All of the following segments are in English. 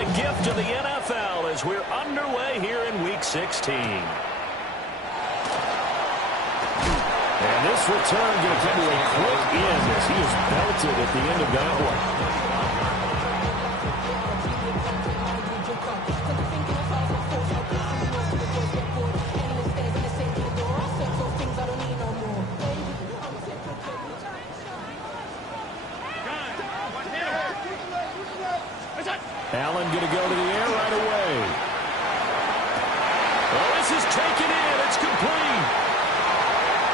the gift of the NFL as we're underway here in Week 16. And this return going to come to a quick end as he is belted at the end of that one. Allen going to go to the air right away. Well, this is taken in. It's complete.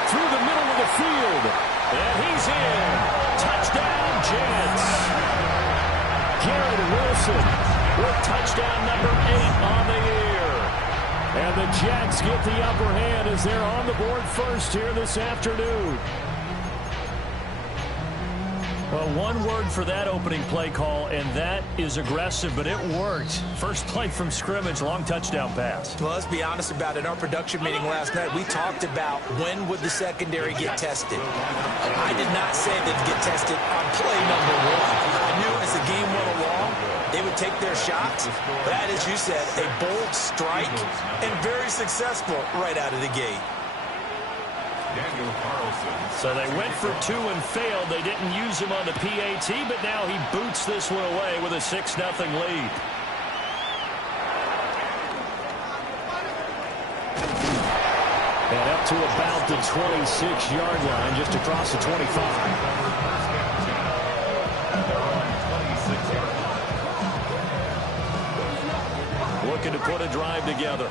Through the middle of the field. And he's in. Touchdown, Jets. Garrett Wilson with touchdown number 8 on the year. And the Jets get the upper hand as they're on the board first here this afternoon. Well, one word for that opening play call, and that is aggressive, but it worked. First play from scrimmage, long touchdown pass. Well, let's be honest about it. In our production meeting last night, we talked about when would the secondary get tested. I did not say they'd get tested on play number 1. I knew as the game went along, they would take their shots. But that, as you said, a bold strike and very successful right out of the gate. So they went for 2 and failed. They didn't use him on the PAT, but now he boots this one away with a 6-0 lead. And up to about the 26-yard line, just across the 25. Looking to put a drive together.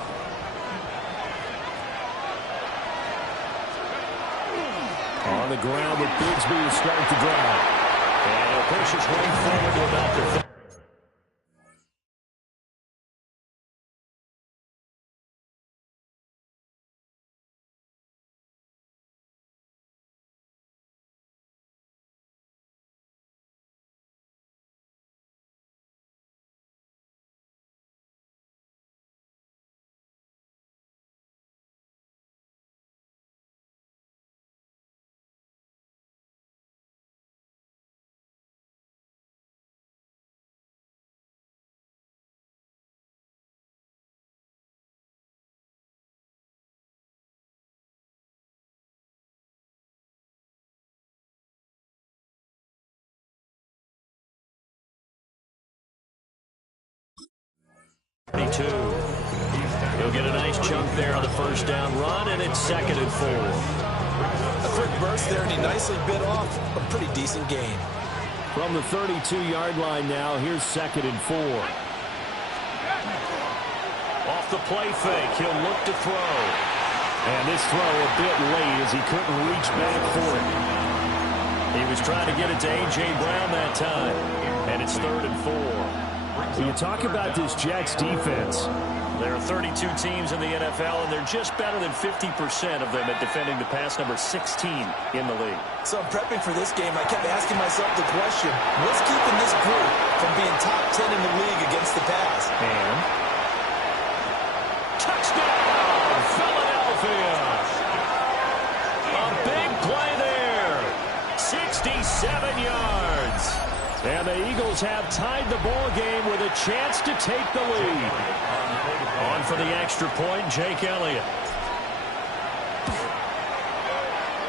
On the ground with Bigsby to start the drive. And he'll push his way forward to about the 22. He'll get a nice chunk there on the first down run, and it's 2nd and 4. A quick burst there, and he nicely bit off a pretty decent gain. From the 32-yard line now, here's 2nd and 4. Off the play fake, he'll look to throw. And this throw a bit late as he couldn't reach back for it. He was trying to get it to A.J. Brown that time, and it's 3rd and 4. You talk about this Jets defense. There are 32 teams in the NFL, and they're just better than 50% of them at defending the pass, number 16 in the league. So in prepping for this game, I kept asking myself the question, what's keeping this group from being top 10 in the league against the pass? And touchdown, Philadelphia! A big play there, 67 yards. And the Eagles have tied the ball game with a chance to take the lead. On for the extra point, Jake Elliott.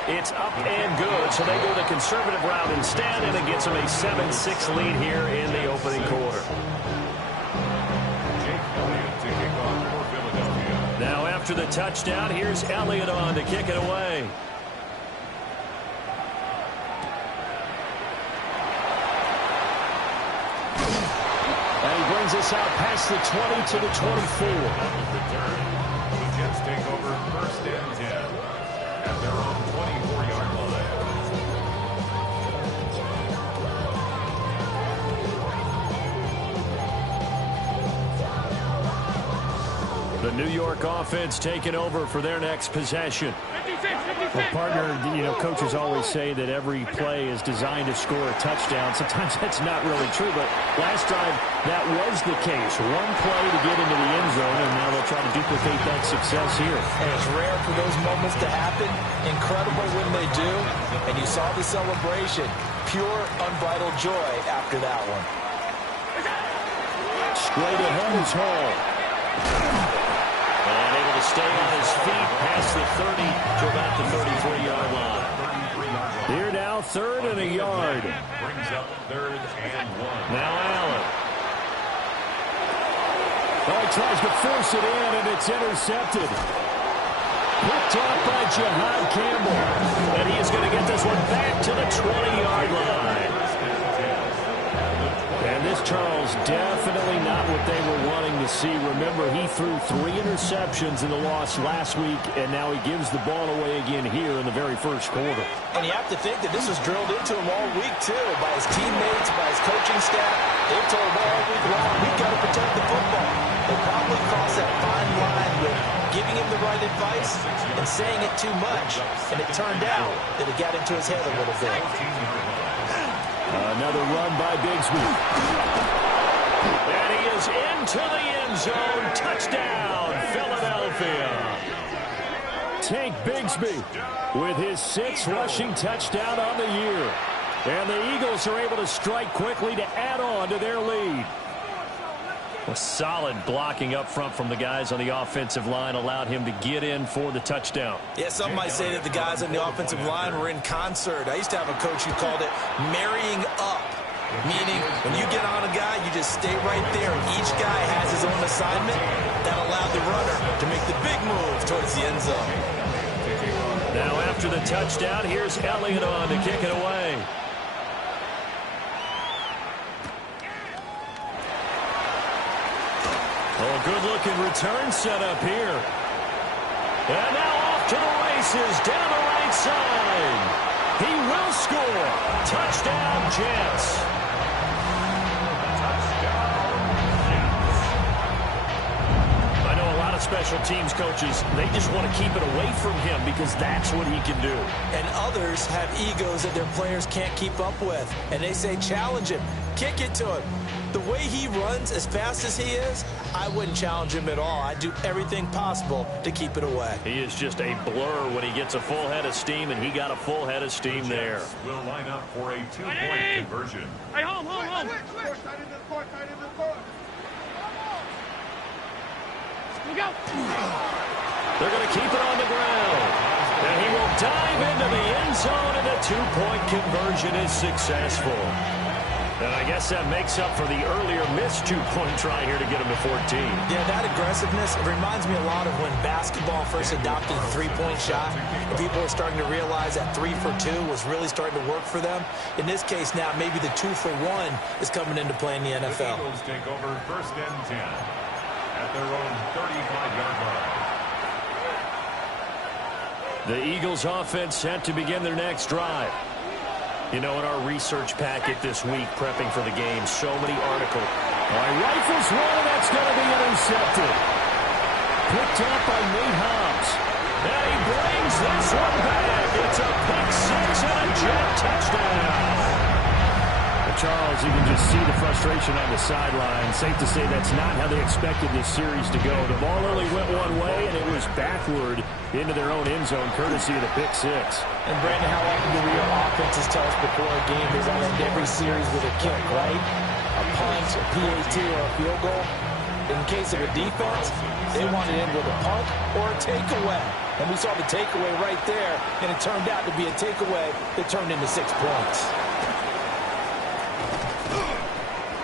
It's up and good, so they go the conservative route instead, and it gets them a 7-6 lead here in the opening quarter. Now after the touchdown, here's Elliott on to kick it away. Us out past the 20 to the 24. The Jets take over 1st and 10 at their own 24-yard line. The New York offense taking over for their next possession. Well, partner, you know, coaches always say that every play is designed to score a touchdown. Sometimes that's not really true, but last drive that was the case. One play to get into the end zone, and now they'll try to duplicate that success here. And it's rare for those moments to happen. Incredible when they do. And you saw the celebration. Pure, unbridled joy after that one. Straight ahead is Hall. And able to stay on his feet past the 30 to about the 33-yard line. Here now, 3rd and a yard. Brings up 3rd and 1. Now Allen. Oh, he tries to force it in, and it's intercepted. Picked off by Jihad Campbell. And he is going to get this one back to the 20-yard line. And this, Charles, definitely not what they were wanting to see. Remember, he threw 3 interceptions in the loss last week, and now he gives the ball away again here in the very first quarter. And you have to think that this was drilled into him all week, too, by his teammates, by his coaching staff. They've told him all week long, we've got to protect the football. They probably crossed that fine line with giving him the right advice and saying it too much. And it turned out that it got into his head a little bit. Another run by Bigsby. And he is into the end zone. Touchdown, Philadelphia. Tank Bigsby with his 6th rushing touchdown on the year. And the Eagles are able to strike quickly to add on to their lead. A solid blocking up front from the guys on the offensive line allowed him to get in for the touchdown. Yeah, some might say that the guys on the offensive line were in concert. I used to have a coach who called it marrying up, meaning when you get on a guy, you just stay right there. Each guy has his own assignment. That allowed the runner to make the big move towards the end zone. Now after the touchdown, here's Elliott on to kick it away. Oh, good-looking return set up here. And now off to the races down the right side. He will score. Touchdown, Jets. I know a lot of special teams coaches, they just want to keep it away from him because that's what he can do. And others have egos that their players can't keep up with. And they say, challenge him. Kick it to him. The way he runs as fast as he is, I wouldn't challenge him at all. I'd do everything possible to keep it away. He is just a blur when he gets a full head of steam, and he got a full head of steam there. Will line up for a 2-point conversion. Hey, home. Look out. They're going to keep it on the ground. And he will dive into the end zone, and a 2-point conversion is successful. And I guess that makes up for the earlier missed 2-point try here to get him to 14. Yeah, that aggressiveness, it reminds me a lot of when basketball first adopted the 3-point shot. And people were starting to realize that 3 for 2 was really starting to work for them. In this case now, maybe the 2 for 1 is coming into play in the NFL. The Eagles take over 1st and 10 at their own 35-yard line. The Eagles offense set to begin their next drive. You know, in our research packet this week, prepping for the game, so many articles. All right, rifles one, and that's going to be intercepted. Picked up by Nate Hobbs. And he brings this one back. It's a pick 6 and a Jet touchdown. Charles, you can just see the frustration on the sideline. Safe to say that's not how they expected this series to go. The ball only went one way, and it was backward into their own end zone, courtesy of the pick 6. And, Brandon, how often do your offenses tell us before a game they want to end every series with a kick, right? A punt, a PAT, or a field goal. In case of a defense, they want to end with a punt or a takeaway. And we saw the takeaway right there, and it turned out to be a takeaway that turned into 6 points.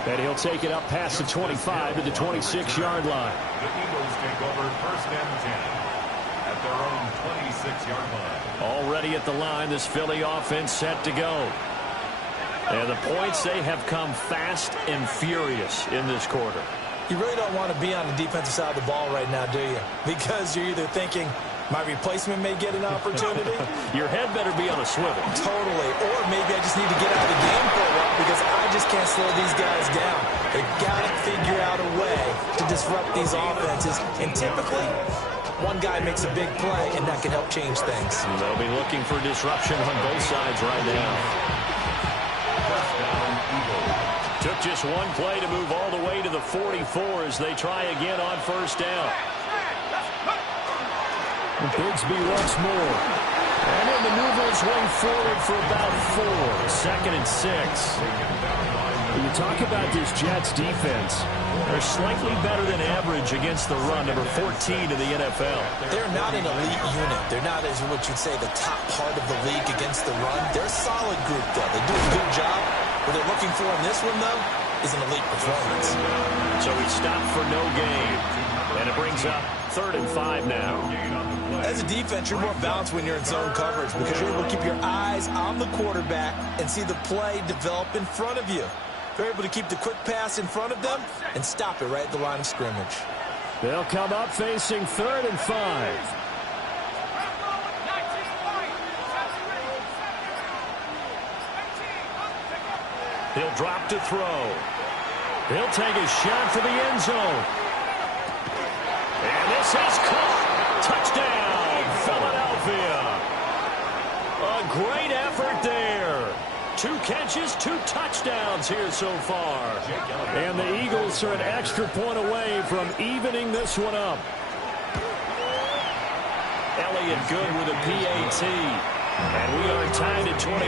And he'll take it up past the 25 to the 26-yard line. The Eagles take over 1st and 10 at their own 26-yard line. Already at the line, this Philly offense set to go. And the points, they have come fast and furious in this quarter. You really don't want to be on the defensive side of the ball right now, do you? Because you're either thinking, my replacement may get an opportunity. Your head better be on a swivel. Totally. Or maybe I just need to get out of the game for a while because I just can't slow these guys down. They've got to figure out a way to disrupt these offenses. And typically, one guy makes a big play, and that can help change things. They'll be looking for disruption on both sides right now. Took just one play to move all the way to the 44 as they try again on 1st down. Bigsby once more. And he'll maneuver his way forward for about 4. 2nd and 6. You talk about this Jets defense. They're slightly better than average against the run, number 14 in the NFL. They're not an elite unit. They're not, as what you'd say, the top part of the league against the run. They're a solid group, though. They do a good job. What they're looking for in this one, though, is an elite performance. So he stopped for no gain. And it brings up 3rd and 5 now. As a defense, you're more balanced when you're in zone coverage because you're able to keep your eyes on the quarterback and see the play develop in front of you. You're able to keep the quick pass in front of them and stop it right at the line of scrimmage. They'll come up facing 3rd and 5. He'll drop to throw. He'll take a shot for the end zone. And this is caught. Touchdown, Philadelphia. A great effort there. 2 catches, 2 touchdowns here so far. And the Eagles are an extra point away from evening this one up. Elliott good with a PAT. And we are tied at 21.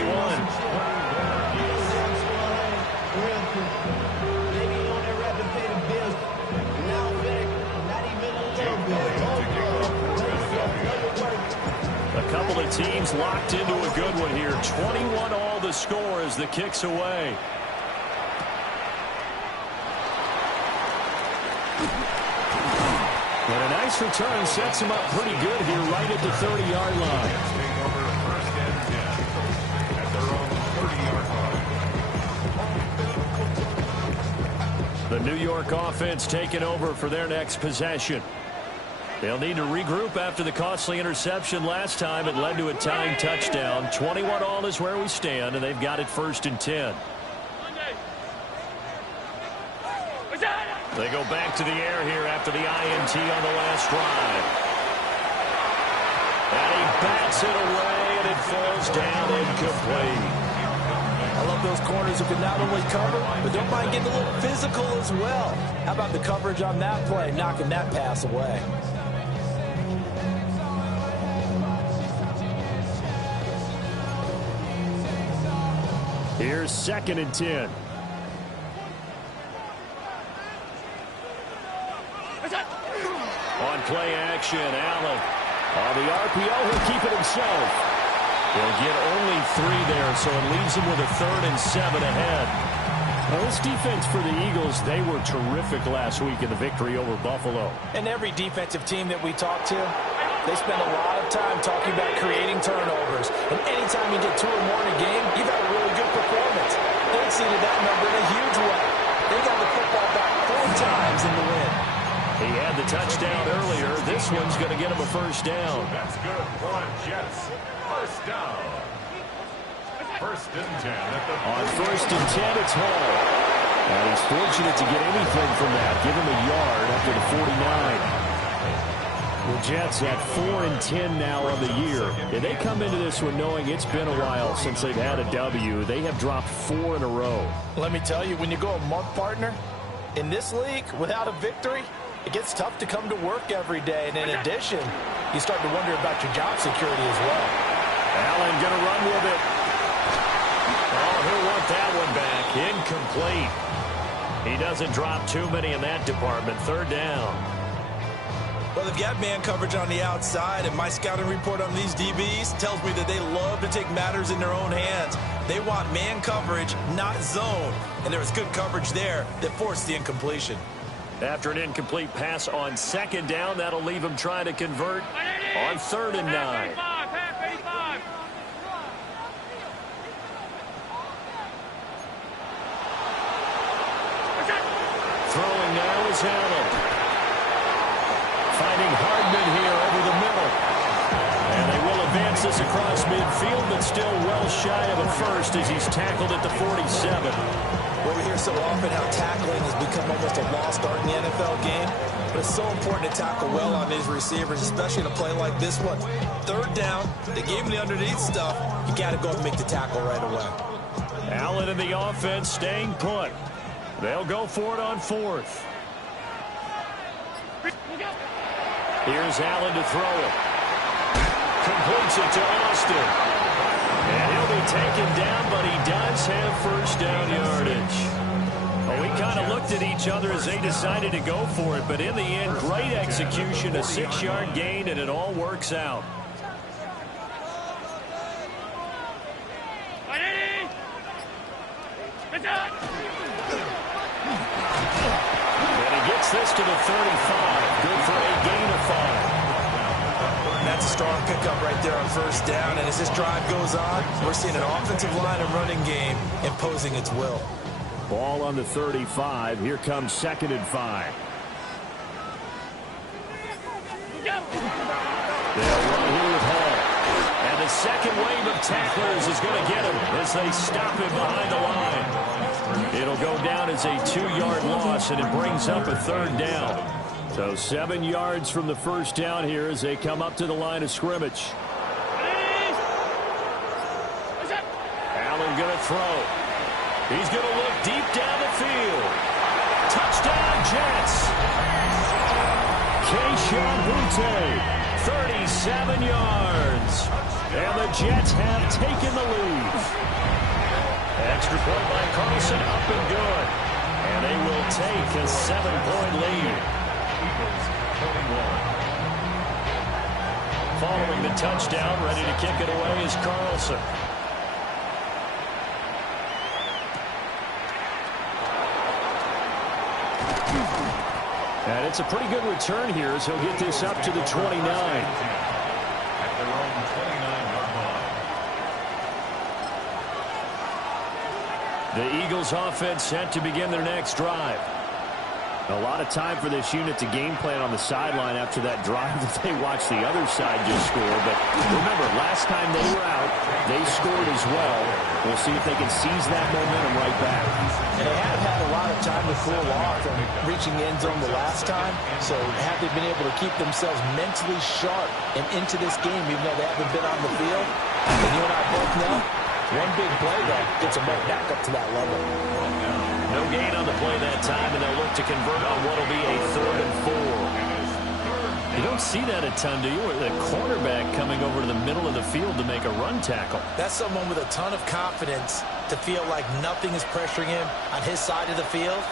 A couple of teams locked into a good one here. 21 all the score as the kick's away. And a nice return sets him up pretty good here right at the 30-yard line. At their own 30-yard line. The New York offense taking over for their next possession. They'll need to regroup after the costly interception last time. It led to a tying touchdown. 21 all is where we stand, and they've got it 1st and 10. They go back to the air here after the INT on the last drive. And he bats it away, and it falls down incomplete. I love those corners who can not only cover, but don't mind getting a little physical as well. How about the coverage on that play, knocking that pass away? Here's 2nd and 10. On play action, Allen. On the RPO, he'll keep it himself. He'll get only 3 there, so it leaves him with a 3rd and 7 ahead. Well, this defense for the Eagles, they were terrific last week in the victory over Buffalo. And every defensive team that we talk to, they spend a lot of time talking about creating turnovers. And anytime you get 2 or more in a game, you've had a really good performance. They exceeded that number in a huge way. They got the football back 4 times in the win. He had the touchdown earlier. This one's going to get him a 1st down. That's good for Jets. 1st down. 1st and 10 at the On 1st and 10, it's Hall. And he's fortunate to get anything from that. Give him a yard after the 49. The Jets at 4 and 10 now on the year. And they come into this one knowing it's been a while since they've had a W. They have dropped 4 in a row. Let me tell you, when you go a month partner, in this league, without a victory, it gets tough to come to work every day. And in addition, you start to wonder about your job security as well. Allen going to run with it. Oh, he'll want that one back. Incomplete. He doesn't drop too many in that department. 3rd down. Well, they've got man coverage on the outside, and my scouting report on these DBs tells me that they love to take matters in their own hands. They want man coverage, not zone. And there was good coverage there that forced the incompletion. After an incomplete pass on 2nd down, that'll leave him trying to convert on 3rd and 9. Throwing now is Allen. Finding Hardman here over the middle. And they will advance this across midfield, but still well shy of a 1st as he's tackled at the 47. Well, we hear so often how tackling has become almost a lost art in the NFL game. But it's so important to tackle well on these receivers, especially in a play like this one. 3rd down, they gave him the underneath stuff. You got to go and make the tackle right away. Allen in the offense staying put. They'll go for it on 4th. Here's Allen to throw it. Completes it to Austin. And he'll be taken down, but he does have 1st down yardage. Well, we kind of looked at each other as they decided to go for it, but in the end, great execution, a 6-yard gain, and it all works out. And he gets this to the 35. Good for a gain of 5. That's a strong pickup right there on first down. And as this drive goes on, we're seeing an offensive line and running game imposing its will. Ball on the 35. Here comes 2nd and 5. They'll run here with Hall. And the second wave of tacklers is going to get him as they stop him behind the line. It'll go down as a 2-yard loss, and it brings up a 3rd down. So 7 yards from the first down here as they come up to the line of scrimmage. Allen going to throw. He's going to look deep down the field. Touchdown, Jets. Keyshawn Butte, 37 yards. And the Jets have taken the lead. Extra point by Carlson, up and good. And they will take a 7-point lead. Following the touchdown, ready to kick it away is Carlson. And it's a pretty good return here as he'll get this up to the 29. At their own 29-yard line. The Eagles offense set to begin their next drive. A lot of time for this unit to game plan on the sideline after that drive that they watched the other side just score. But remember, last time they were out, they scored as well. We'll see if they can seize that momentum right back. And they have had a lot of time to cool off from reaching the end zone the last time. So have they been able to keep themselves mentally sharp and into this game, even though they haven't been on the field? And you and I both know, one big play that gets them right back up to that level. No gain on the play that time, and they'll look to convert on what will be a 3rd and 4. You don't see that a ton, do you? The cornerback coming over to the middle of the field to make a run tackle. That's someone with a ton of confidence to feel like nothing is pressuring him on his side of the field.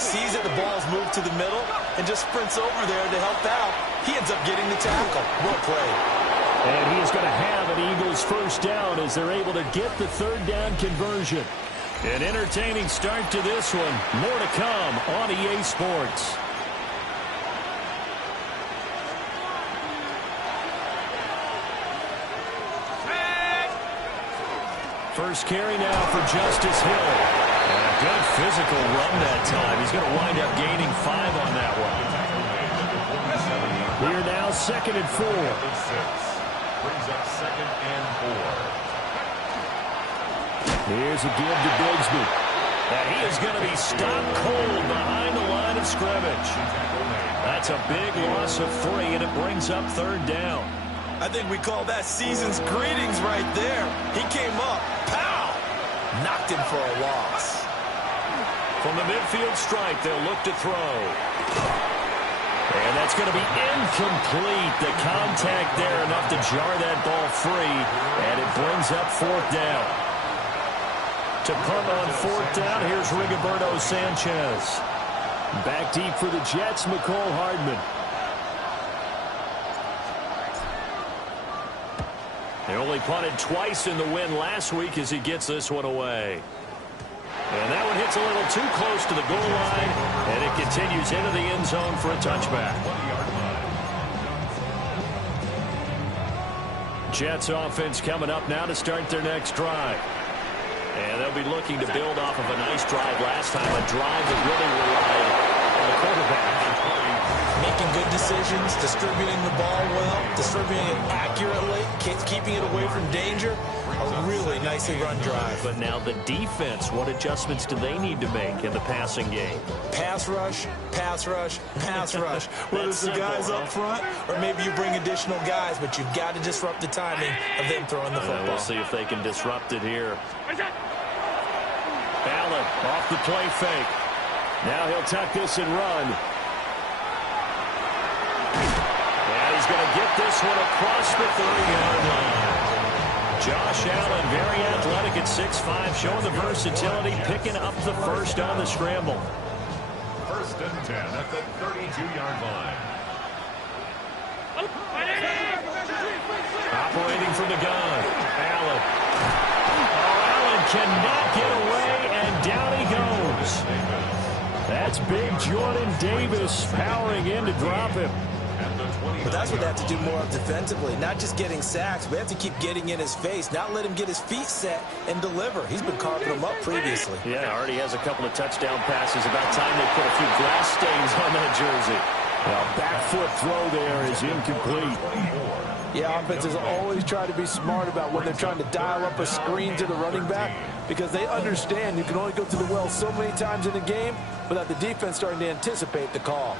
Sees that the ball's moved to the middle and just sprints over there to help out. He ends up getting the tackle. Well played. And he is going to have an Eagles first down as they're able to get the 3rd down conversion. An entertaining start to this one. More to come on EA Sports. First carry now for Justice Hill. And a good physical run that time. He's going to wind up gaining 5 on that one. Here now, 2nd and 4. Brings up 2nd and 4. Here's a give to Bigsby. And he is going to be stopped cold behind the line of scrimmage. That's a big loss of 3, and it brings up 3rd down. I think we call that season's greetings right there. He came up, pow! Knocked him for a loss. From the midfield stripe, they'll look to throw. And that's going to be incomplete. The contact there enough to jar that ball free, and it brings up 4th down. To punt on 4th down, here's Rigoberto Sanchez. Back deep for the Jets, McCole Hardman. They only punted twice in the win last week as he gets this one away. And that one hits a little too close to the goal line, and it continues into the end zone for a touchback. Jets offense coming up now to start their next drive. And they'll be looking to build off of a nice drive last time, a drive that really relied on the quarterback. Making good decisions, distributing the ball well, distributing it accurately, keeping it away from danger. A really nicely run drive. But now the defense, what adjustments do they need to make in the passing game? Pass rush, pass rush, pass rush. Whether it's the guys up front or maybe you bring additional guys, but you've got to disrupt the timing of them throwing the football. We'll see if they can disrupt it here. Allen off the play fake. Now he'll tuck this and run. And he's going to get this one across the 30-yard line. Josh Allen, very athletic at 6'5", showing the versatility, picking up the first on the scramble. First and 10 at the 32-yard line. Operating from the gun, Allen. Oh, Allen cannot get away, and down he goes. That's big Jordan Davis powering in to drop him. But that's what they have to do more of defensively, not just getting sacks. We have to keep getting in his face, not let him get his feet set and deliver. He's been carving them up previously. Yeah, already has a couple of touchdown passes. About time they put a few grass stains on that jersey. Well, back foot throw there is incomplete. Yeah, offenses always try to be smart about when they're trying to dial up a screen to the running back, because they understand you can only go to the well so many times in the game without the defense starting to anticipate the call.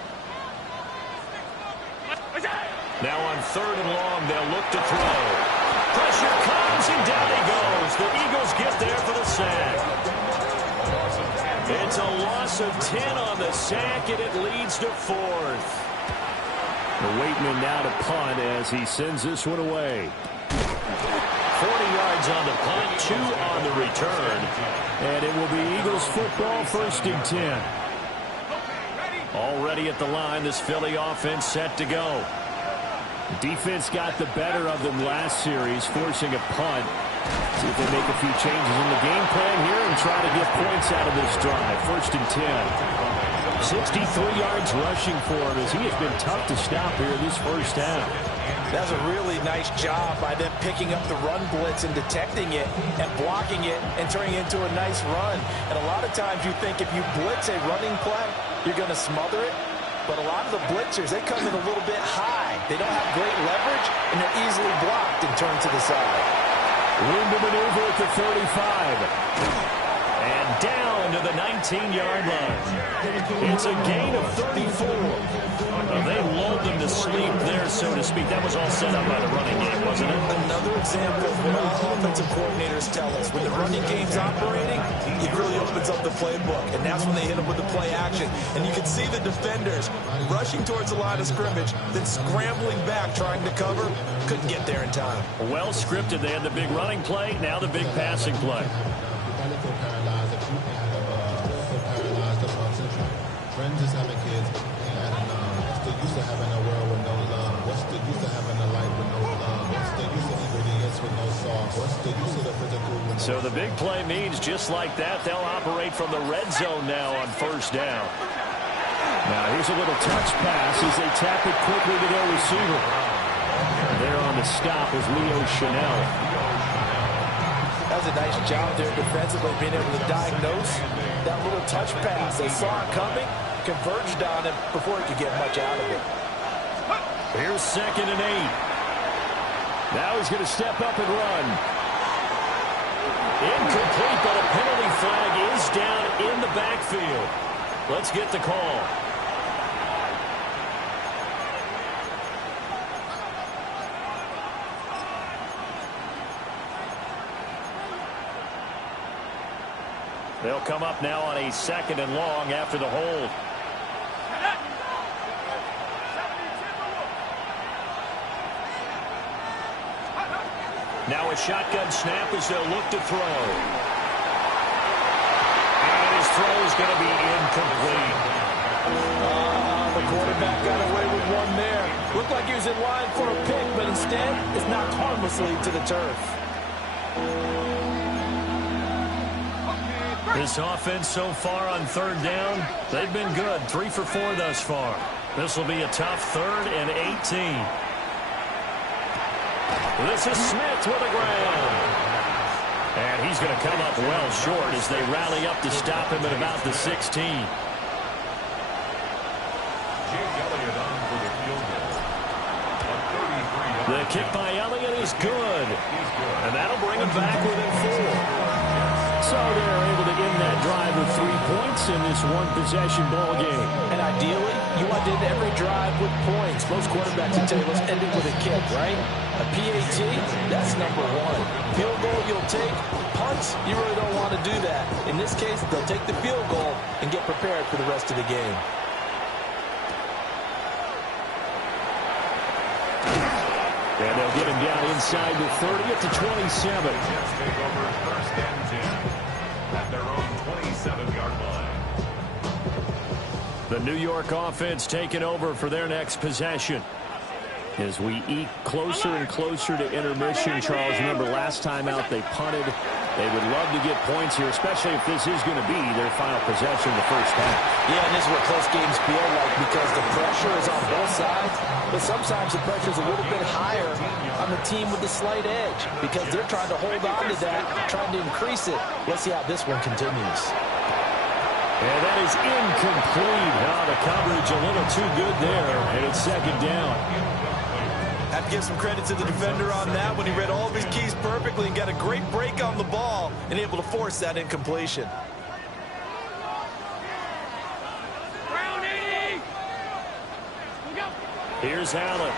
Now on 3rd and long, they'll look to throw. Pressure comes, and down he goes. The Eagles get there for the sack. It's a loss of 10 on the sack, and it leads to 4th. The Waitman now to punt as he sends this one away. 40 yards on the punt, 2 on the return. And it will be Eagles football, 1st and 10. Already at the line, this Philly offense set to go. The defense got the better of them last series, forcing a punt. See if they make a few changes in the game plan here and try to get points out of this drive. 1st and 10. 63 yards rushing for him as he has been tough to stop here this first half. That's a really nice job by them picking up the run blitz and detecting it and blocking it and turning it into a nice run. And a lot of times you think if you blitz a running play, you're going to smother it. But a lot of the blitzers, they come in a little bit high. They don't have great leverage, and they're easily blocked and turned to the side. Room to maneuver at the 35. And down to the 19-yard line. It's a gain of 34. They lulled them to sleep there, so to speak. That was all set up by the running game, wasn't it? Another example of what all offensive coordinators tell us. When the running game's operating, it really opens up the playbook, and that's when they hit them with the play action. And you can see the defenders rushing towards the line of scrimmage, then scrambling back, trying to cover. Couldn't get there in time. Well scripted. They had the big running play, now the big passing play. Friends is having kids, and what's the use of having a world with no love? What's the use of having a life with no love? What's the use of ingredients with no sauce? What's the use of the physical with no... So the big play means just like that, they'll operate from the red zone now on 1st down. Now here's a little touch pass as they tap it quickly to their receiver. There on the stop is Leo Chanel. That was a nice job there defensively, being able to diagnose that little touch pass. They saw it coming, converged on it before he could get much out of it. Here's 2nd and 8. Now he's going to step up and run. Incomplete, but a penalty flag is down in the backfield. Let's get the call. They'll come up now on a 2nd and long after the hold. Now a shotgun snap as they'll look to throw. And his throw is going to be incomplete. The quarterback got away with one there. Looked like he was in line for a pick, but instead it's knocked harmlessly to the turf. This offense so far on 3rd down, they've been good. 3 for 4 thus far. This will be a tough 3rd and 18. This is Smith with the ground. And he's going to come up well short as they rally up to stop him at about the 16. The kick by Elliott is good. And that'll bring him back within 4. So they're able to end that drive with 3 points in this one-possession ball game. And ideally, you want to end every drive with points. Most quarterbacks would tell you, let's end it with a kick, right? A PAT, that's number 1. Field goal you'll take. Punts, you really don't want to do that. In this case, they'll take the field goal and get prepared for the rest of the game. And they'll get him down inside the 30 at the 27. Jets take over first and 10 at their own 27-yard line. The New York offense taking over for their next possession. As we eke closer and closer to intermission, Charles, remember last time out they punted. They would love to get points here, especially if this is going to be their final possession in the first half. Yeah, and this is what close games feel like because the pressure is on both sides, but sometimes the pressure is a little bit higher on the team with the slight edge because they're trying to hold on to that, trying to increase it. Let's see how this one continues. And that is incomplete. Now the coverage a little too good there, and it's second down. Have to give some credit to the defender on that when he read all of his keys perfectly and got a great break on the ball and able to force that incompletion. Here's Allen.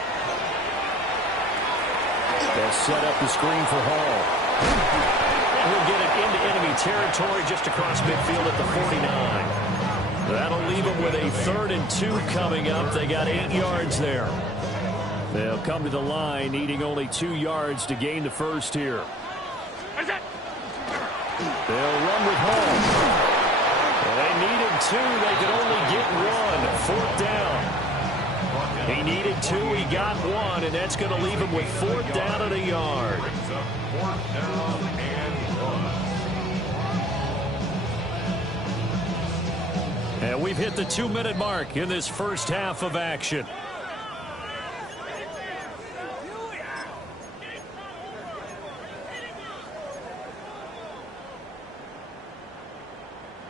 They'll set up the screen for Hall. He'll get it into enemy territory just across midfield at the 49. That'll leave him with a 3rd and 2 coming up. They got 8 yards there. They'll come to the line, needing only 2 yards to gain the first here. They'll run with Hall. They needed 2. They could only get 1. 4th down. He needed 2. He got 1, and that's going to leave him with 4th down and a yard. Brings up 4th down and 1. And we've hit the 2-minute mark in this first half of action.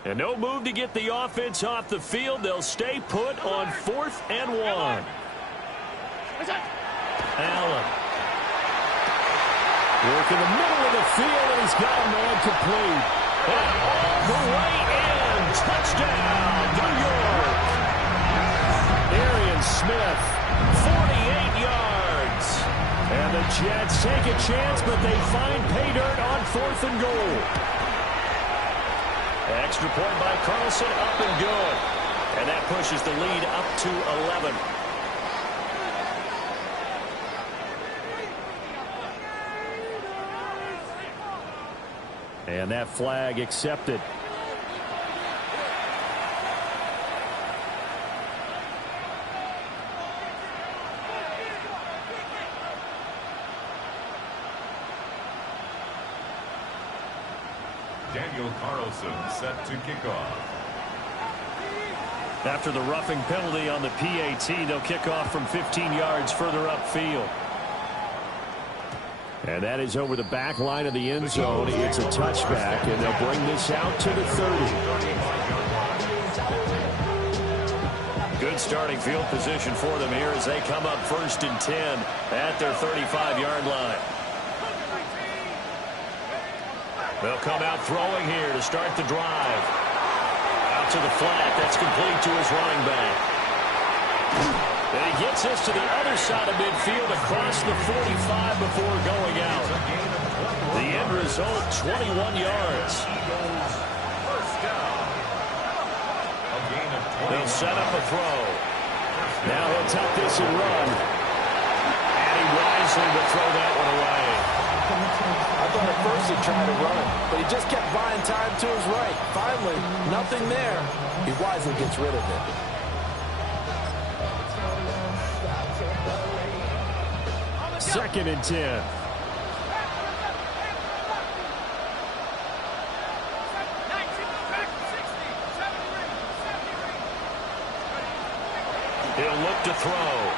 And no move to get the offense off the field. They'll stay put on 4th and 1. Allen. Work in the middle of the field, and he's got a man complete. And all the way in. Touchdown, New York. Arian Smith, 48 yards. And the Jets take a chance, but they find pay dirt on 4th and goal. Extra point by Carlson, up and good. And that pushes the lead up to 11. And that flag accepted. Daniel Carlson set to kick off. After the roughing penalty on the PAT, they'll kick off from 15 yards further upfield. And that is over the back line of the end zone. It's a touchback, and they'll bring this out to the 30. Good starting field position for them here as they come up 1st and 10 at their 35-yard line. They'll come out throwing here to start the drive. Out to the flat. That's complete to his running back. And he gets this to the other side of midfield across the 45 before going out. The end result, 21 yards. They'll set up a throw. Now he'll tuck this and run. And he wisely will throw that one away. I thought at first he'd try to run, but he just kept buying time to his right. Finally, nothing there. He wisely gets rid of it. Second and 10. He'll look to throw.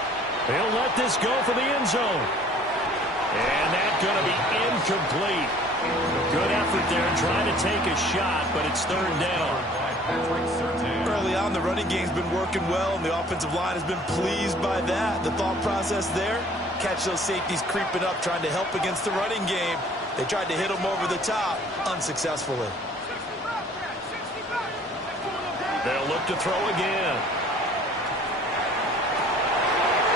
He'll let this go for the end zone. And that's going to be incomplete. Good effort there trying to take a shot, but it's 3rd down. Early on, the running game's been working well, and the offensive line has been pleased by that. The thought process there, catch those safeties creeping up, trying to help against the running game. They tried to hit them over the top, unsuccessfully. They'll look to throw again.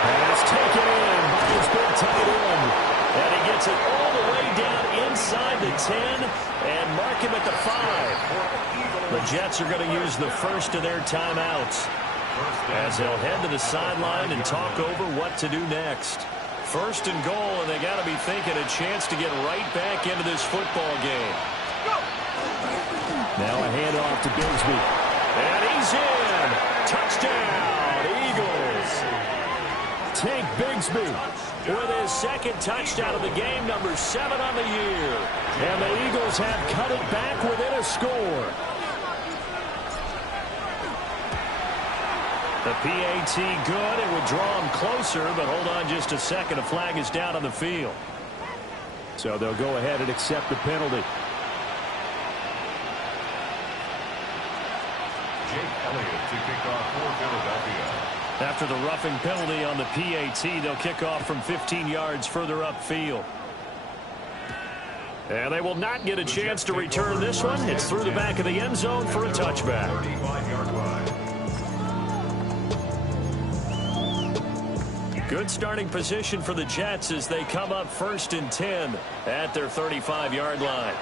And it's taken in. It's been tight end. And he gets it all the way down inside the 10 and mark him at the 5. The Jets are going to use the first of their timeouts as they'll head to the sideline and talk over what to do next. First and goal, and they got to be thinking a chance to get right back into this football game. Now a handoff to Bigsby. And he's in. Touchdown, Eagles. Take Bigsby with his second touchdown of the game, number 7 on the year. And the Eagles have cut it back within a score. The PAT good. It would draw them closer, but hold on just a second. A flag is down on the field. So they'll go ahead and accept the penalty. Jake Elliott to kick off for Philadelphia. After the roughing penalty on the PAT, they'll kick off from 15 yards further upfield. And they will not get a chance to return this one. It's through the back of the end zone for a touchback. 35-yard line. Good starting position for the Jets as they come up 1st and 10 at their 35-yard line.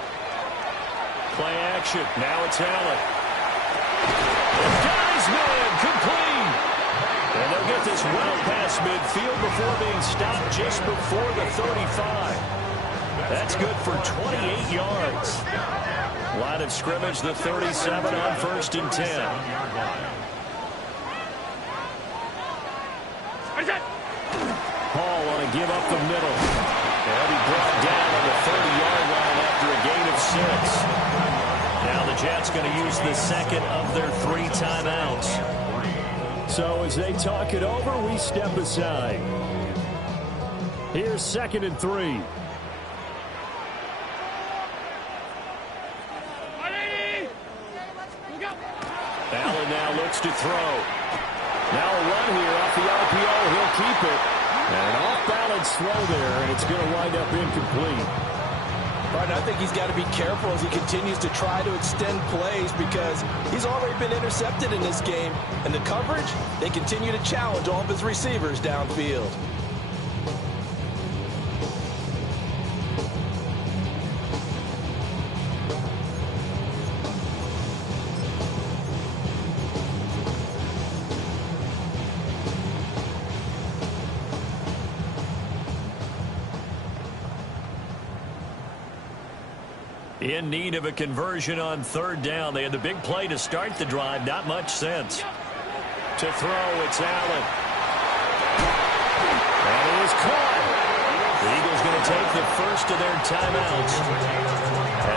Play action. Now it's Allen. Geisman complete. And they'll get this well past midfield before being stopped just before the 35. That's good for 28 yards. Line of scrimmage, the 37 on 1st and 10. Paul want to give up the middle. They'll be brought down on the 30-yard line after a gain of 6. Now the Jets going to use the second of their 3 timeouts. So as they talk it over, we step aside. Here's 2nd and 3. Allen now looks to throw. Now a run here off the RPO. He'll keep it. And an off-balance throw there, and it's going to wind up incomplete. Right, I think he's got to be careful as he continues to try to extend plays because he's already been intercepted in this game. And the coverage, they continue to challenge all of his receivers downfield. In need of a conversion on 3rd down. They had the big play to start the drive. Not much sense. To throw, it's Allen. And it is caught. The Eagles going to take the first of their timeouts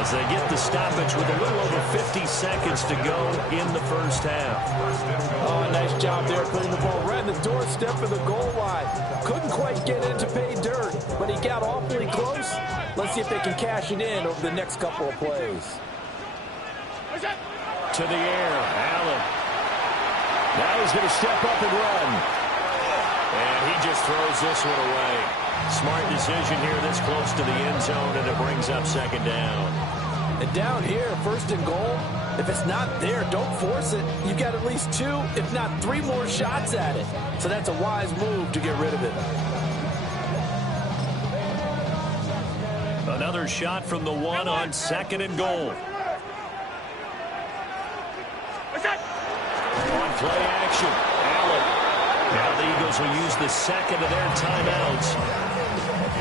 as they get the stoppage with a little over 50 seconds to go in the first half. Oh, nice job there putting the ball right in the doorstep of the goal line. Couldn't quite get in to pay dirt, but he got awfully close. Let's see if they can cash it in over the next couple of plays. To the air, Allen. Now he's going to step up and run. And he just throws this one away. Smart decision here this close to the end zone, and it brings up 2nd down. And down here, 1st and goal, if it's not there, don't force it. You've got at least 2, if not 3 more shots at it. So that's a wise move to get rid of it. Another shot from the 1 on 2nd and goal. On play action, Allen. Now the Eagles will use the second of their timeouts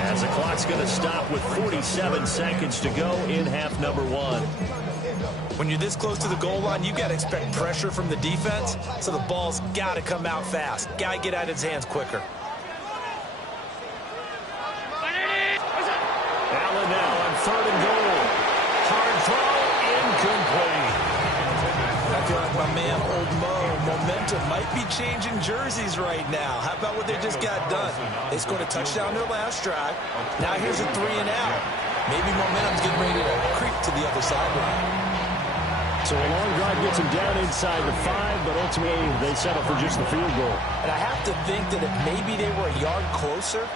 as the clock's going to stop with 47 seconds to go in half number 1. When you're this close to the goal line, you've got to expect pressure from the defense, so the ball's got to come out fast. Got to get out of his hands quicker. Allen now on 3rd and goal. Hard throw, incomplete. I feel like my man, Old Mo, momentum might be changing jerseys right now. How about what they just got done? They scored a touchdown their last drive. Now here's a 3 and out. Maybe momentum's getting ready to creep to the other sideline. So a long drive gets him down inside the 5, but ultimately they settle for just the field goal. And I have to think that if maybe they were a yard closer,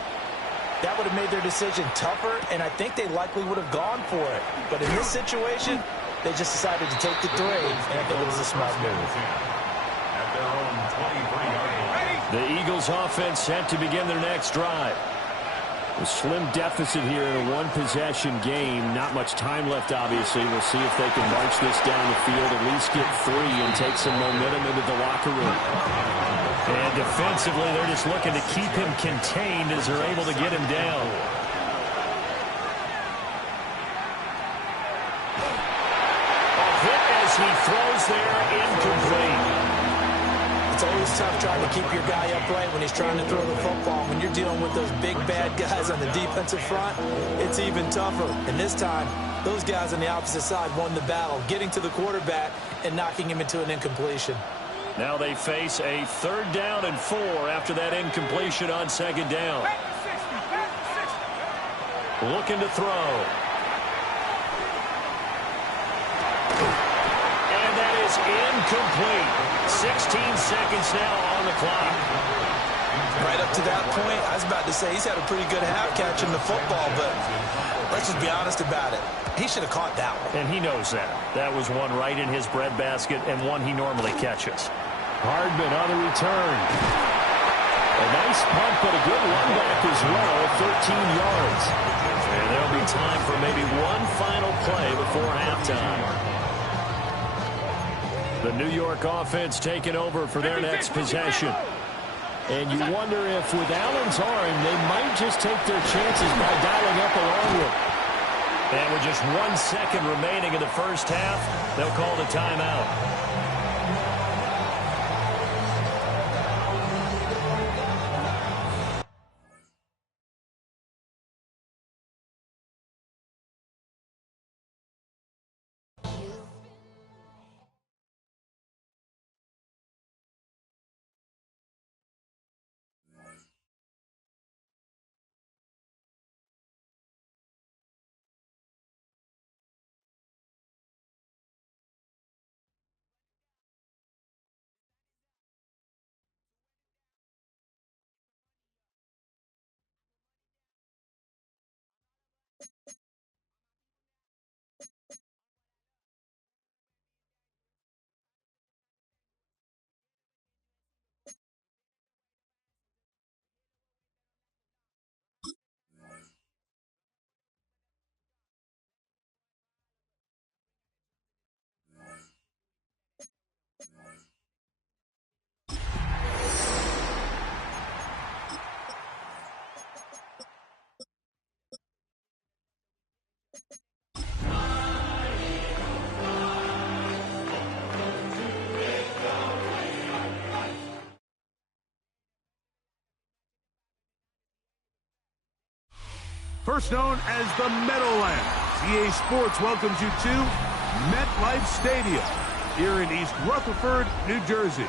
that would have made their decision tougher, and I think they likely would have gone for it. But in this situation, they just decided to take the 3, and I think it was a smart move. At their own 23-yard line. The Eagles offense set to begin their next drive. A slim deficit here in a one-possession game. Not much time left, obviously. We'll see if they can march this down the field, at least get 3 and take some momentum into the locker room. And defensively, they're just looking to keep him contained as they're able to get him down. A hit as he throws there, incomplete. It's always tough trying to keep your guy upright when he's trying to throw the football. When you're dealing with those big, bad guys on the defensive front, it's even tougher. And this time, those guys on the opposite side won the battle, getting to the quarterback and knocking him into an incompletion. Now they face a 3rd down and 4 after that incompletion on 2nd down. Looking to throw. And that is incomplete. 16 seconds now on the clock. Right up to that point, I was about to say he's had a pretty good half catching the football, but let's just be honest about it. He should have caught that one. And he knows that. That was one right in his breadbasket and one he normally catches. Hardman on the return. A nice punt, but a good run back as well, 13 yards. And there'll be time for maybe one final play before halftime. The New York offense taking over for their next possession. And you wonder if with Allen's arm, they might just take their chances by dialing up a long one. And with just 1 second remaining in the first half, they'll call the timeout. First known as the Meadowlands, EA Sports welcomes you to MetLife Stadium here in East Rutherford, New Jersey.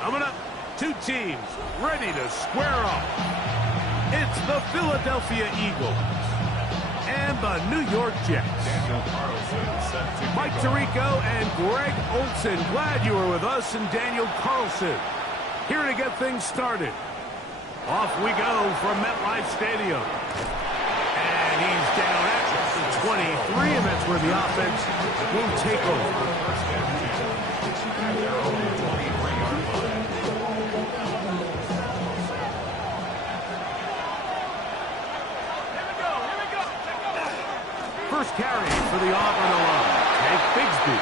Coming up, 2 teams ready to square off. It's the Philadelphia Eagles and the New York Jets. Mike Tirico and Greg Olson, glad you were with us, and Daniel Carlson here to get things started. Off we go from MetLife Stadium. And he's down at the 23, and that's where the offense will take over. First carry for the Auburn alum, Hank Bigsby.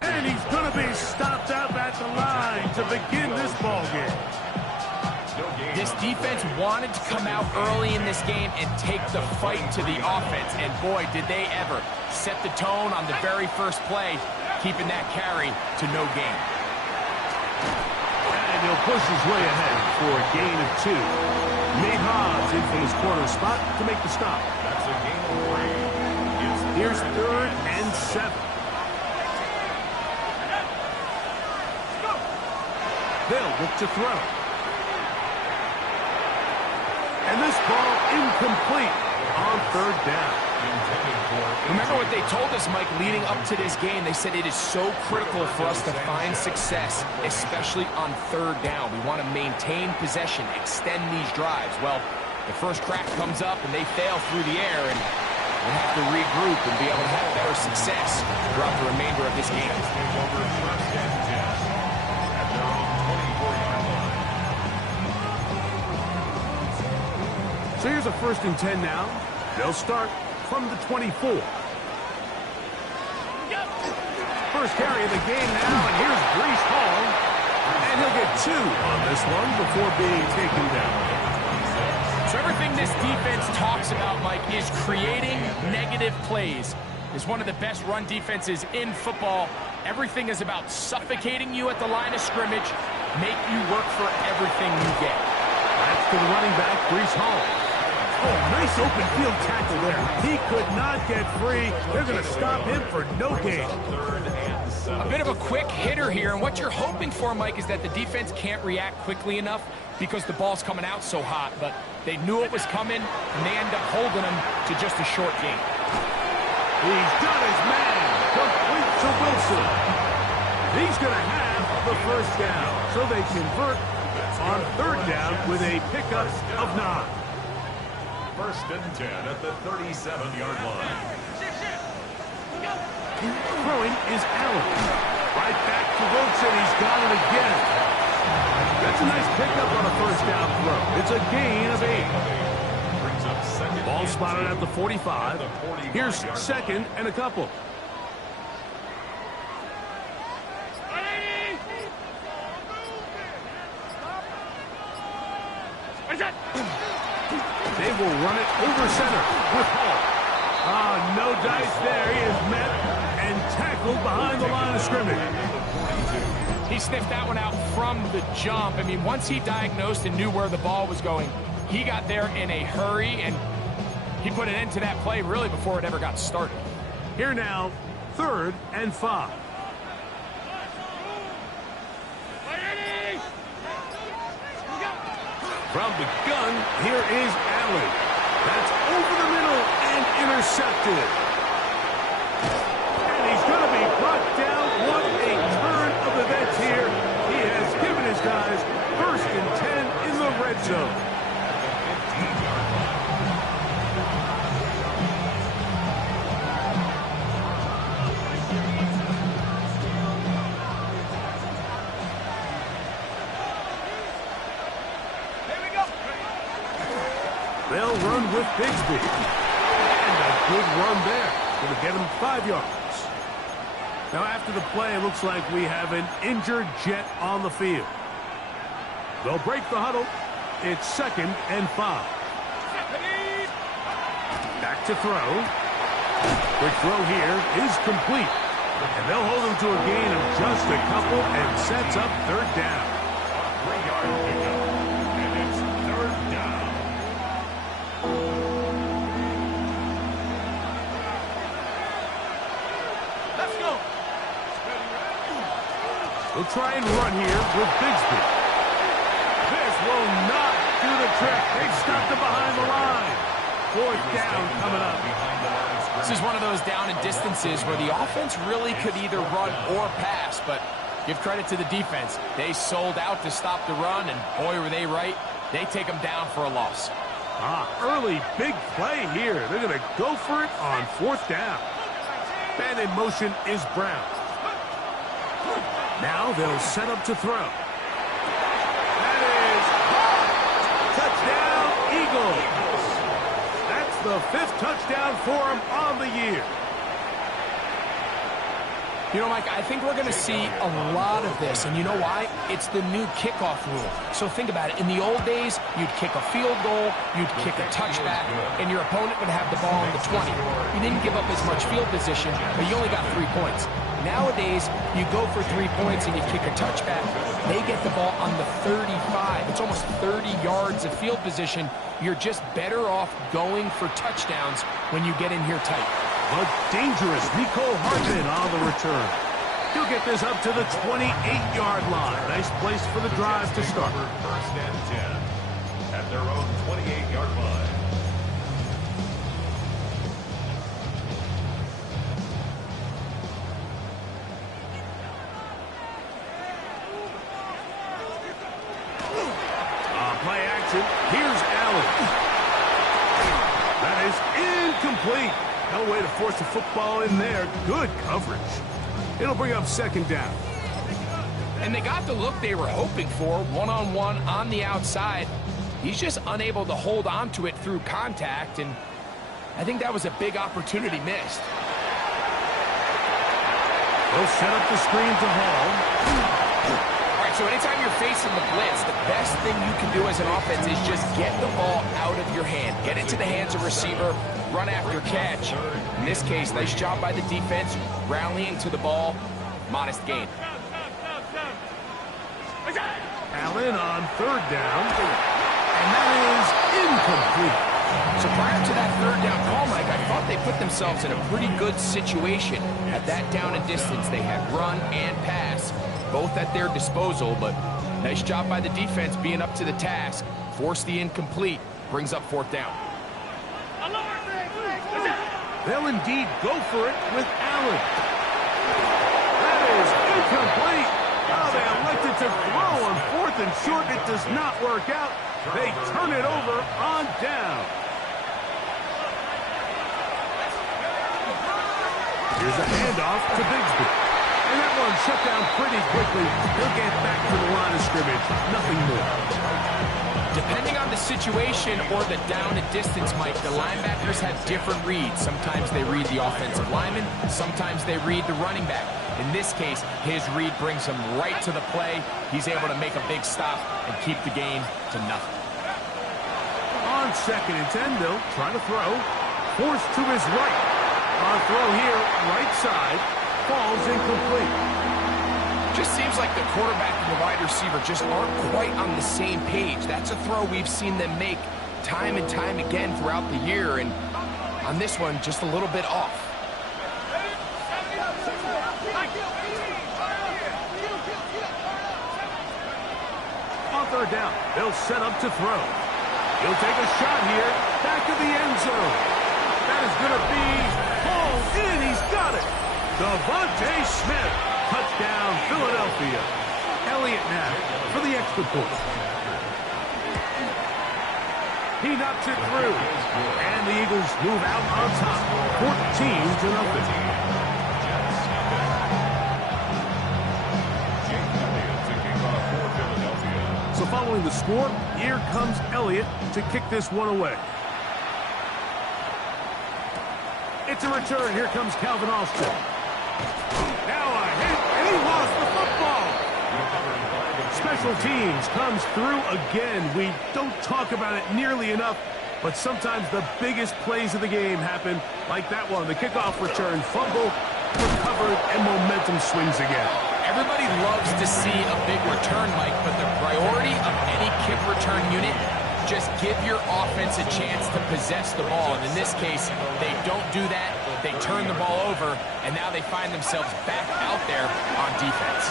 And he's going to be stopped out at the line to begin this ball game. This defense wanted to come out early in this game and take the fight to the offense. And boy, did they ever set the tone on the very first play, keeping that carry to no gain. And he'll push his way ahead for a gain of 2. Nate Hobbs in for his corner spot to make the stop. That's a gain of 3. Here's 3rd and 7. They'll look to throw. And this ball incomplete on 3rd down. Remember what they told us, Mike, leading up to this game. They said it is so critical for us to find success, especially on 3rd down. We want to maintain possession, extend these drives. Well, The first crack comes up, and they fail through the air, and we'll have to regroup and be able to have better success throughout the remainder of this game. So here's a 1st and 10 now. They'll start from the 24. First carry of the game now, and here's Breece Hall. And he'll get 2 on this one before being taken down. So everything this defense talks about, Mike, is creating negative plays. It's one of the best run defenses in football. Everything is about suffocating you at the line of scrimmage, make you work for everything you get. That's to the running back, Breece Hall. Oh, nice open field tackle there. He could not get free. They're going to stop him for no gain. A bit of a quick hitter here, and what you're hoping for, Mike, is that the defense can't react quickly enough because the ball's coming out so hot, but they knew it was coming, and they end up holding him to just a short gain. He's got his man, complete to Wilson. He's going to have the 1st down, so they convert on 3rd down with a pickup of 9. 1st and 10 at the 37-yard line. Throwing is Allen. Right back to Wilson. He's got it again. That's a nice pickup on a 1st down throw. It's a gain of 8. Ball spotted at the 45. Here's 2nd and a couple. They will run it over center with Hall. No dice there. He is met and tackled behind the line of scrimmage. He sniffed that one out from the jump. I mean, once he diagnosed and knew where the ball was going, he got there in a hurry, and he put an end to that play really before it ever got started. Here now, 3rd and 5. From the gun, here is Allen. That's over the middle and intercepted. And he's going to be brought down. What a turn of events here. He has given his guys 1st and 10 in the red zone. They'll run with Bigsby. And a good run there. Going to get him 5 yards. Now after the play, it looks like we have an injured Jet on the field. They'll break the huddle. It's 2nd and 5. Back to throw. Quick throw here is complete. And they'll hold him to a gain of just a couple and sets up 3rd down. 3-yard pickup. And it's 3rd down. Let's go. They'll try and run here with Bigsby. This will not do the trick. They've stopped him behind the line. 4th down coming up. This is one of those down and distances where the offense really could either run or pass, but give credit to the defense. They sold out to stop the run, and boy, were they right. They take them down for a loss. Early big play here. They're going to go for it on 4th down. And in motion is Brown. Now they'll set up to throw. That is touchdown, Eagles. That's the 5th touchdown for him on the year. You know, Mike, I think we're going to see a lot of this, and you know why? It's the new kickoff rule. So think about it. In the old days, you'd kick a field goal, you'd kick a touchback, and your opponent would have the ball on the 20. You didn't give up as much field position, but you only got 3 points. Nowadays, you go for 3 points and you kick a touchback, they get the ball on the 35. It's almost 30 yards of field position. You're just better off going for touchdowns when you get in here tight. A dangerous Nicole Hardman on the return. He'll get this up to the 28-yard line. Nice place for the drive to start. 1st and 10 at their own 28-yard line. Play action. Here's Allen. No way to force the football in there. Good coverage. It'll bring up second down. And they got the look they were hoping for, one-on-one on the outside. He's just unable to hold on to it through contact, and I think that was a big opportunity missed. They'll set up the screen to Hall. All right, so anytime you're facing the blitz, the best thing you can do as an offense is just get the ball out of your hand. Get it to the hands of receiver, run after catch. In this case, nice job by the defense, rallying to the ball, modest gain. Allen on third down, and that is incomplete. So prior to that third down call, Mike, I thought they put themselves in a pretty good situation. At that down and distance, they had run and pass, both at their disposal, but nice job by the defense being up to the task. Force the incomplete, brings up fourth down. They'll indeed go for it with Allen. That is incomplete. Oh, they elected to throw on fourth and short. It does not work out. They turn it over on down. Here's a handoff to Bigsby. And that one shut down pretty quickly. He'll get back to the line of scrimmage. Nothing more. Depending on the situation or the down and distance, Mike, the linebackers have different reads. Sometimes they read the offensive lineman. Sometimes they read the running back. In this case, his read brings him right to the play. He's able to make a big stop and keep the gain to nothing. On second and 10, they'll try to throw. Forced to his right. On throw here, right side. Falls incomplete. Just seems like the quarterback and the wide receiver just aren't quite on the same page. That's a throw we've seen them make time and time again throughout the year. And on this one, just a little bit off. On third down, they'll set up to throw. He'll take a shot here, back to the end zone. That is going to be pulled in. He's got it. Devontae Smith, touchdown, Philadelphia. Elliott now for the extra point. He knocks it through, and the Eagles move out on top, 14-0. So following the score, here comes Elliott to kick this one away. It's a return. Here comes Calvin Austin. Now a hit, and he lost the football. Special teams comes through again. We don't talk about it nearly enough, but sometimes the biggest plays of the game happen like that one. The kickoff return, fumble, recovered, and momentum swings again. Everybody loves to see a big return, Mike, but the priority of any kick return unit, just give your offense a chance to possess the ball. And in this case, they don't do that. They turn the ball over, and now they find themselves back out there on defense.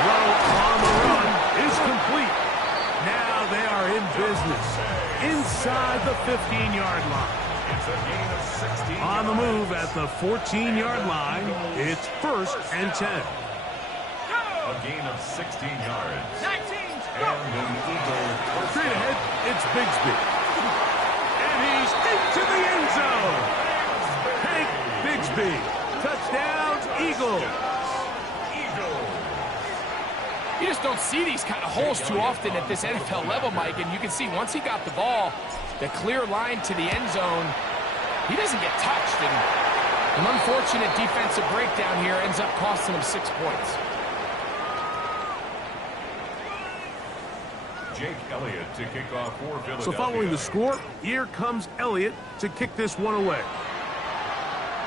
Throw on the run is complete. Now they are in business inside the 15-yard line. It's a gain of 16. On the move at the 14-yard line, it's 1st and 10. A gain of 16 yards. 19. And an Eagle. Straight ahead, it's Bigsby. And he's into the end zone. Hank Bigsby. Touchdown, Eagles. You just don't see these kind of holes too often at this NFL level, Mike, and you can see once he got the ball, the clear line to the end zone, he doesn't get touched, and an unfortunate defensive breakdown here ends up costing him 6 points. Jake Elliott to kick off for Philadelphia. So following the score, here comes Elliott to kick this one away.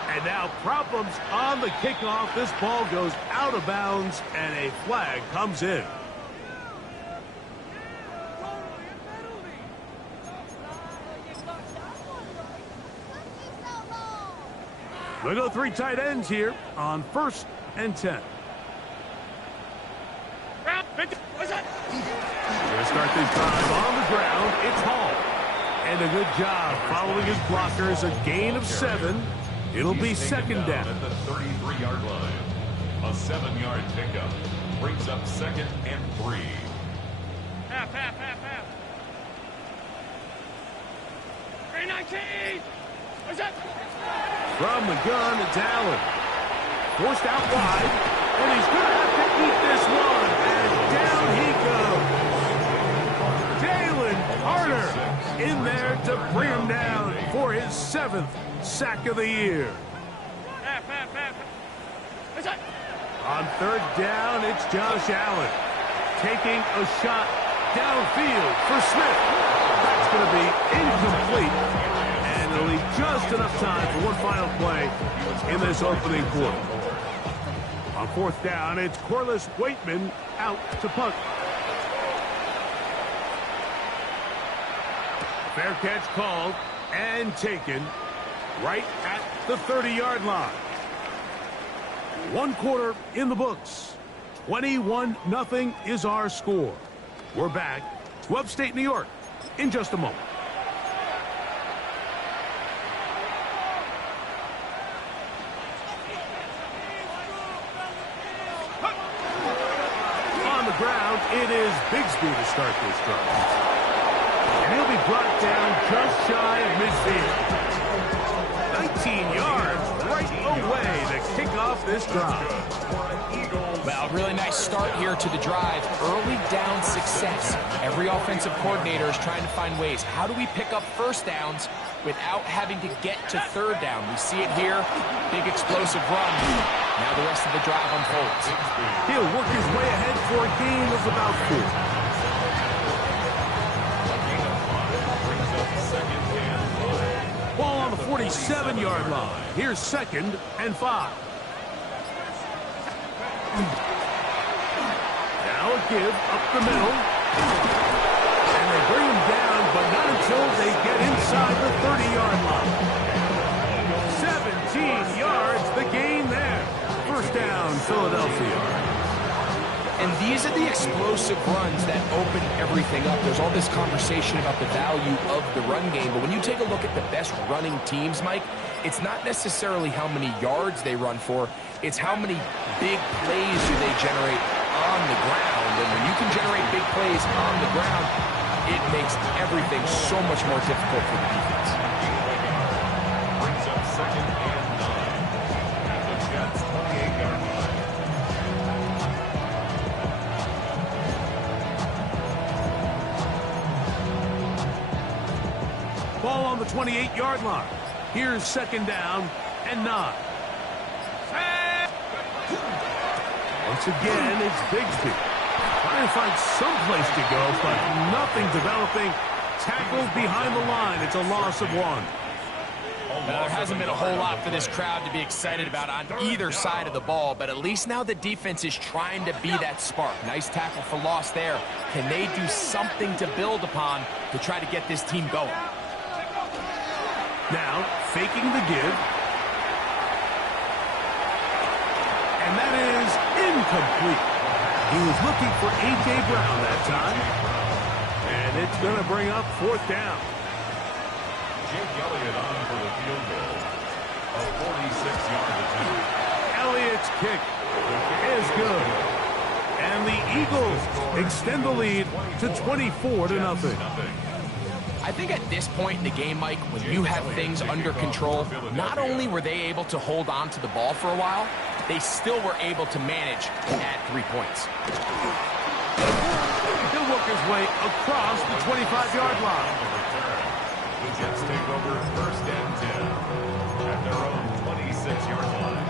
And now problems on the kickoff. This ball goes out of bounds, and a flag comes in. They go 3 tight ends here on 1st and 10. Going to start this drive on the ground. It's Hall. And a good job following his blockers. A gain of 7. It'll be second down. At the 33-yard line. A 7-yard pickup. Brings up 2nd and 3. Half. 319. What's up? From the gun, it's Allen. Forced out wide, and he's going to have to eat this one, and down he goes. Jalen Carter in there to bring him down for his 7th sack of the year. What's up? On 3rd down, it's Josh Allen taking a shot downfield for Smith. That's going to be incomplete, and it'll leave just enough time for one final play in this opening quarter. On 4th down, it's Corliss Waitman out to punt. Fair catch called and taken right at the 30-yard line. 1 quarter in the books. 21-0 is our score. We're back to upstate New York in just a moment. On the ground, it is Bigsby to start this drive. And he'll be brought down just shy of midfield. 19 yards right away to kick off this drive. Well, really nice start here to the drive. Early down success. Every offensive coordinator is trying to find ways. How do we pick up first downs without having to get to 3rd down? We see it here. Big explosive run. Now the rest of the drive unfolds. He'll work his way ahead for a gain of about 4. Ball on the 47-yard line. Here's 2nd and 5. Now a give up the middle. And they bring him down, but not until they get inside the 30-yard line. 17 yards, the gain there. 1st down, Philadelphia. And these are the explosive runs that open everything up. There's all this conversation about the value of the run game, but when you take a look at the best running teams, Mike, it's not necessarily how many yards they run for, it's how many big plays do they generate on the ground. And when you can generate big plays on the ground, it makes everything so much more difficult for the defense. Brings up 2nd and 9 at the Jets' 28-yard line. Ball on the 28-yard line. Here's 2nd down and 9. Once again, it's Bigsby. Trying to find some place to go, but nothing developing. Tackled behind the line. It's a loss of 1. Now, there hasn't been a whole lot for this crowd to be excited about on either side of the ball, but at least now the defense is trying to be that spark. Nice tackle for loss there. Can they do something to build upon to try to get this team going? Now, faking the give. And that is incomplete. He was looking for A.J. Brown that time. And it's going to bring up 4th down. Jake Elliott on for the field goal. A 46-yard attempt. Elliott's kick is good. And the Eagles extend the lead to 24-0. I think at this point in the game, Mike, when you have things under control, not only were they able to hold on to the ball for a while, they still were able to manage to add 3 points. He'll work his way across the 25-yard line. The Jets take over 1st and 10 at their own 26-yard line.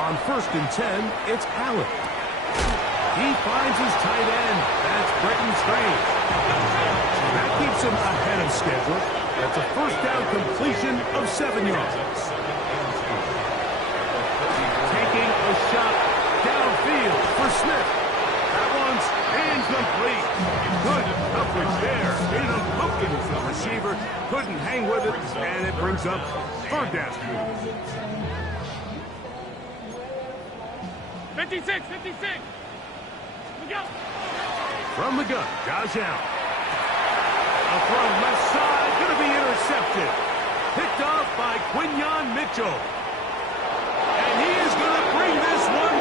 On 1st and 10, it's Allen. He finds his tight end. That's Britton Strange. That keeps him ahead of schedule. That's a 1st down completion of 7 yards. Taking a shot downfield for Smith. That one's incomplete. Good coverage there. In a looking for the receiver. Couldn't hang with it, and it brings up 3rd down. 56, 56. We go. From the gun, Josh Allen. A throw left side, going to be intercepted. Picked off by Quinyon Mitchell. And he is going to bring this one